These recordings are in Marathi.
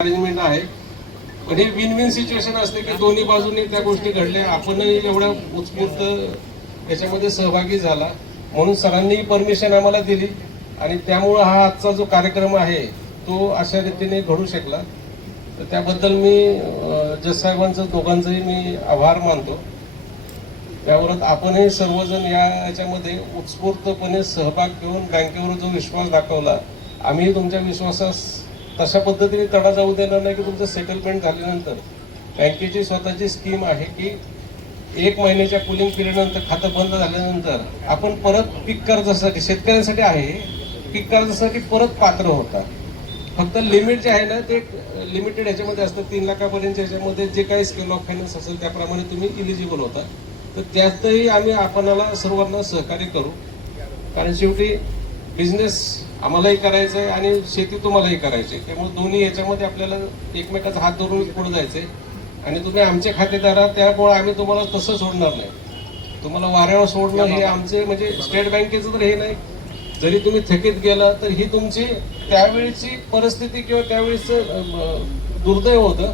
अरेंजमेंट आहे, पण हे विन विन सिच्युएशन असते की दोन्ही बाजूने त्या गोष्टी घडल्या. आपणही एवढ्या उत्स्फूर्त याच्यामध्ये सहभागी झाला म्हणून सरांनी परमिशन आम्हाला दिली आणि त्यामुळं हा आजचा जो कार्यक्रम आहे तो अशा रीतीने घडू शकला. तर त्याबद्दल मी जज साहेबांचं दोघांचंही मी आभार मानतो. त्यावरच आपणही सर्वजण याच्यामध्ये उत्स्फूर्तपणे सहभाग घेऊन बँकेवर जो विश्वास दाखवला, आम्ही तुमच्या विश्वासास तशा पद्धतीने तडा जाऊ देणार नाही की तुमचं सेटलमेंट झाल्यानंतर बँकेची स्वतःची स्कीम आहे की 1 महिन्याच्या कूलिंग पिरियडनंतर खातं बंद झाल्यानंतर आपण परत पीक कर्जासाठी शेतकऱ्यांसाठी आहे, पीक कर्जासाठी परत पात्र होता. फक्त लिमिट जे आहे ना ते लिमिटेड ह्याच्यामध्ये असतं. 3 लाखापर्यंत ह्याच्यामध्ये जे काही स्केल ऑफ फायनान्स असेल त्याप्रमाणे तुम्ही इलिजिबल होता. तर त्यातही आम्ही आपणाला सर्वांना सहकार्य करू, कारण शेवटी बिझनेस आम्हालाही करायचं आहे आणि शेती तुम्हालाही करायची आहे. त्यामुळे दोन्ही याच्यामध्ये आपल्याला एकमेकाचा हात धरून पुढे जायचंय आणि तुम्ही आमचे खातेदार आहात, त्यामुळे आम्ही तुम्हाला तसं सोडणार नाही. तुम्हाला वाऱ्यावर सोडणं हे आमचे म्हणजे स्टेट बँकेचं तर हे नाही. जरी तुम्ही थकीत गेला तर ही तुमची त्यावेळीची परिस्थिती किंवा त्यावेळीचं दुर्दैव होतं.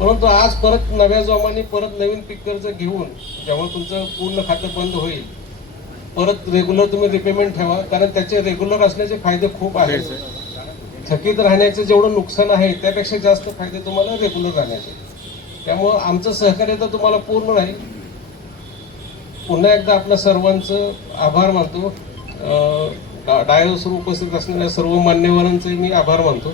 परंतु आज परत नव्या जोमाने परत नवीन पीक कर्ज घेऊन जेव्हा तुमचं पूर्ण खातं बंद होईल परत रेग्युलर तुम्ही रिपेमेंट ठेवा, कारण त्याचे रेग्युलर असण्याचे फायदे खूप आहेत. थकीत राहण्याचे जेवढं नुकसान आहे त्यापेक्षा जास्त फायदे तुम्हाला रेग्युलर राहण्याचे. त्यामुळं आमचं सहकार्य तर तुम्हाला पूर्ण राहील. पुन्हा एकदा आपल्या सर्वांचं आभार मानतो. डायसवर उपस्थित असलेल्या सर्व मान्यवरांचे मी आभार मानतो.